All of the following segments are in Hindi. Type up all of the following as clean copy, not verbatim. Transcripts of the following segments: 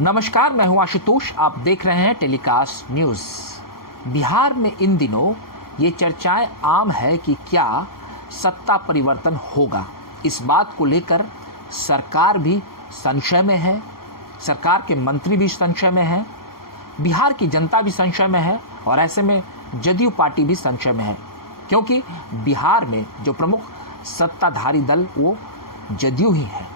नमस्कार, मैं हूं आशुतोष। आप देख रहे हैं टेलीकास्ट न्यूज। बिहार में इन दिनों ये चर्चाएं आम है कि क्या सत्ता परिवर्तन होगा। इस बात को लेकर सरकार भी संशय में है, सरकार के मंत्री भी संशय में है, बिहार की जनता भी संशय में है और ऐसे में जदयू पार्टी भी संशय में है, क्योंकि बिहार में जो प्रमुख सत्ताधारी दल वो जदयू ही है।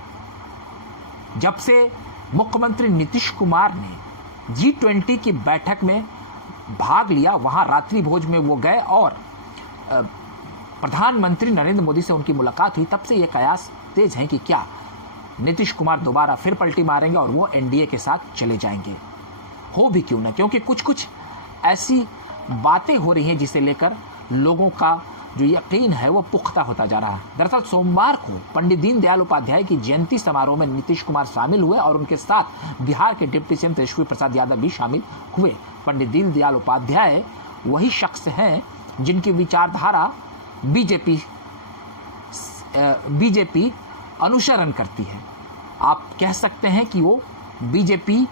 जब से मुख्यमंत्री नीतीश कुमार ने G20 की बैठक में भाग लिया, वहां रात्रि भोज में वो गए और प्रधानमंत्री नरेंद्र मोदी से उनकी मुलाकात हुई, तब से ये कयास तेज है कि क्या नीतीश कुमार दोबारा फिर पलटी मारेंगे और वो एनडीए के साथ चले जाएंगे। हो भी क्यों ना, क्योंकि कुछ कुछ ऐसी बातें हो रही हैं जिसे लेकर लोगों का जो यकीन है वो पुख्ता होता जा रहा है। दरअसल सोमवार को पंडित दीनदयाल उपाध्याय की जयंती समारोह में नीतीश कुमार शामिल हुए और उनके साथ बिहार के डिप्टी सीएम तेजस्वी प्रसाद यादव भी शामिल हुए। पंडित दीनदयाल उपाध्याय वही शख्स हैं जिनकी विचारधारा बीजेपी अनुसरण करती है। आप कह सकते हैं कि वो बीजेपी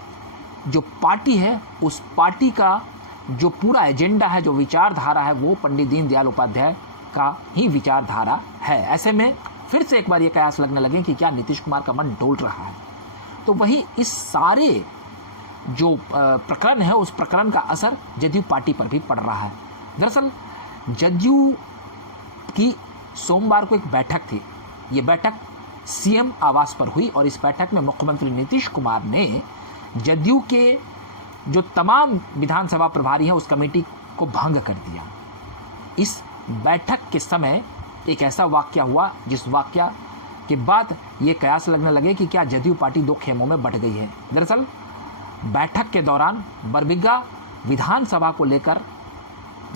जो पार्टी है, उस पार्टी का जो पूरा एजेंडा है, जो विचारधारा है, वो पंडित दीनदयाल उपाध्याय का ही विचारधारा है। ऐसे में फिर से एक बार ये कयास लगने लगे कि क्या नीतीश कुमार का मन डोल रहा है। तो वही इस सारे जो प्रकरण है, उस प्रकरण का असर जदयू पार्टी पर भी पड़ रहा है। दरअसल जदयू की सोमवार को एक बैठक थी। ये बैठक सीएम आवास पर हुई और इस बैठक में मुख्यमंत्री नीतीश कुमार ने जदयू के जो तमाम विधानसभा प्रभारी हैं उस कमेटी को भंग कर दिया। इस बैठक के समय एक ऐसा वाकया हुआ जिस वाकया के बाद ये कयास लगने लगे कि क्या जदयू पार्टी दो खेमों में बंट गई है। दरअसल बैठक के दौरान बरबीघा विधानसभा को लेकर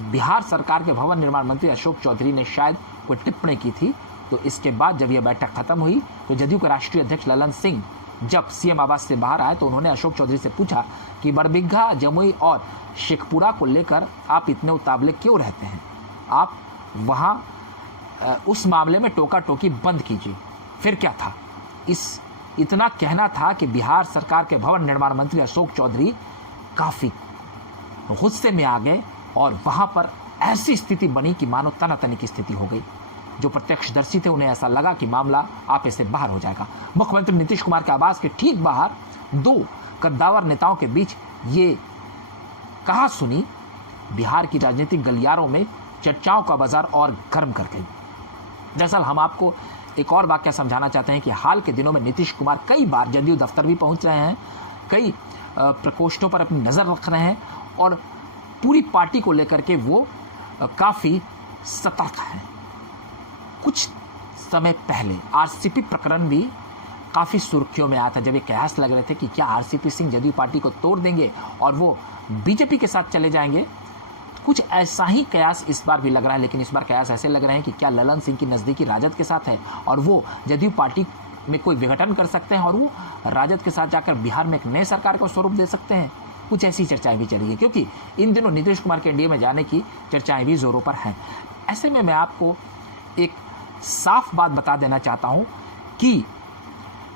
बिहार सरकार के भवन निर्माण मंत्री अशोक चौधरी ने शायद कोई टिप्पणी की थी। तो इसके बाद जब यह बैठक खत्म हुई तो जदयू के राष्ट्रीय अध्यक्ष ललन सिंह जब सीएम आवास से बाहर आए तो उन्होंने अशोक चौधरी से पूछा कि बरबीघा, जमुई और शेखपुरा को लेकर आप इतने उतावले क्यों रहते हैं, आप वहां उस मामले में टोका टोकी बंद कीजिए। फिर क्या था, इतना कहना था कि बिहार सरकार के भवन निर्माण मंत्री अशोक चौधरी काफी गुस्से में आ गए और वहां पर ऐसी स्थिति बनी कि मानो तनातनी की स्थिति हो गई। जो प्रत्यक्षदर्शी थे उन्हें ऐसा लगा कि मामला आपे से बाहर हो जाएगा। मुख्यमंत्री नीतीश कुमार के आवास के ठीक बाहर दो कद्दावर नेताओं के बीच ये कहा सुनी बिहार की राजनीतिक गलियारों में चर्चाओं का बाजार और गर्म कर गई। दरअसल हम आपको एक और वाकया समझाना चाहते हैं कि हाल के दिनों में नीतीश कुमार कई बार जदयू दफ्तर भी पहुंच रहे हैं, कई प्रकोष्ठों पर अपनी नजर रख रहे हैं और पूरी पार्टी को लेकर के वो काफी सतर्क हैं। कुछ समय पहले आरसीपी प्रकरण भी काफी सुर्खियों में आया था, जब ये कयास लग रहे थे कि क्या आरसीपी सिंह जदयू पार्टी को तोड़ देंगे और वो बीजेपी के साथ चले जाएंगे। कुछ ऐसा ही कयास इस बार भी लग रहा है, लेकिन इस बार कयास ऐसे लग रहे हैं कि क्या ललन सिंह की नजदीकी राजद के साथ है और वो जदयू पार्टी में कोई विघटन कर सकते हैं और वो राजद के साथ जाकर बिहार में एक नए सरकार को स्वरूप दे सकते हैं। कुछ ऐसी चर्चाएं भी चली है, क्योंकि इन दिनों नीतीश कुमार के एनडीए में जाने की चर्चाएं भी जोरों पर हैं। ऐसे में मैं आपको एक साफ बात बता देना चाहता हूं कि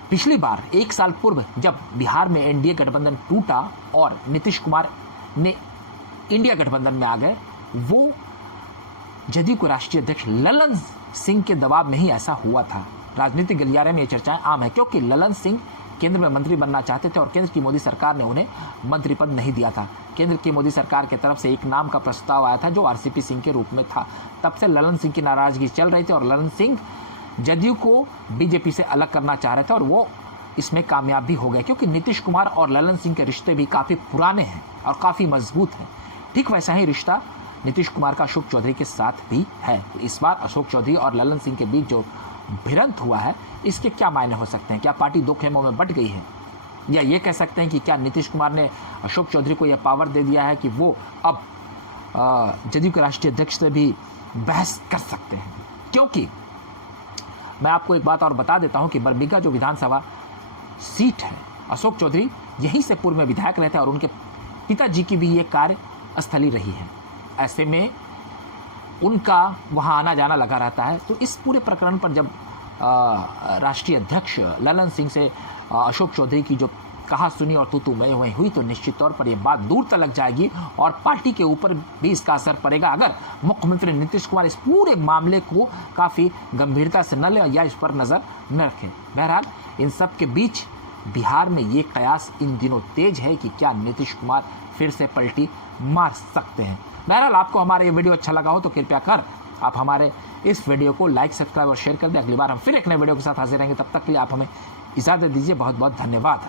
पिछली बार एक साल पूर्व जब बिहार में एनडीए गठबंधन टूटा और नीतीश कुमार ने इंडिया गठबंधन में आ गए, वो जदयू के राष्ट्रीय अध्यक्ष ललन सिंह के दबाव में ही ऐसा हुआ था। राजनीतिक गलियारे में ये चर्चाएं आम है, क्योंकि ललन सिंह केंद्र में मंत्री बनना चाहते थे और केंद्र की मोदी सरकार ने उन्हें मंत्री पद नहीं दिया था। केंद्र की मोदी सरकार की तरफ से एक नाम का प्रस्ताव आया था जो आरसीपी सिंह के रूप में था। तब से ललन सिंह की नाराजगी चल रही थी और ललन सिंह जदयू को बीजेपी से अलग करना चाह रहे थे और वो इसमें कामयाब भी हो गए, क्योंकि नीतीश कुमार और ललन सिंह के रिश्ते भी काफी पुराने हैं और काफी मजबूत हैं। ठीक वैसा ही रिश्ता नीतीश कुमार का अशोक चौधरी के साथ भी है। इस बार अशोक चौधरी और ललन सिंह के बीच जो भिड़ंत हुआ है, इसके क्या मायने हो सकते हैं। क्या पार्टी दो खेमों में बंट गई है, या ये कह सकते हैं कि क्या नीतीश कुमार ने अशोक चौधरी को यह पावर दे दिया है कि वो अब जदयू के राष्ट्रीय अध्यक्ष से भी बहस कर सकते हैं। क्योंकि मैं आपको एक बात और बता देता हूं कि बरबीघा जो विधानसभा सीट है, अशोक चौधरी यहीं से पूर्व में विधायक रहते हैं और उनके पिताजी की भी ये कार्यस्थली रही है। ऐसे में उनका वहाँ आना जाना लगा रहता है। तो इस पूरे प्रकरण पर जब राष्ट्रीय अध्यक्ष ललन सिंह से अशोक चौधरी की जो कहा सुनी और तू मैं वही हुई तो निश्चित तौर पर यह बात दूर तक जाएगी और पार्टी के ऊपर भी इसका असर पड़ेगा अगर मुख्यमंत्री नीतीश कुमार इस पूरे मामले को काफ़ी गंभीरता से न ले या इस पर नज़र न रखें। बहरहाल इन सब के बीच बिहार में ये कयास इन दिनों तेज है कि क्या नीतीश कुमार फिर से पलटी मार सकते हैं। बहरहाल आपको हमारा ये वीडियो अच्छा लगा हो तो कृपया कर आप हमारे इस वीडियो को लाइक, सब्सक्राइब और शेयर कर दें। अगली बार हम फिर एक नए वीडियो के साथ हाजिर रहेंगे, तब तक के लिए आप हमें इजाज़त दीजिए। बहुत बहुत धन्यवाद।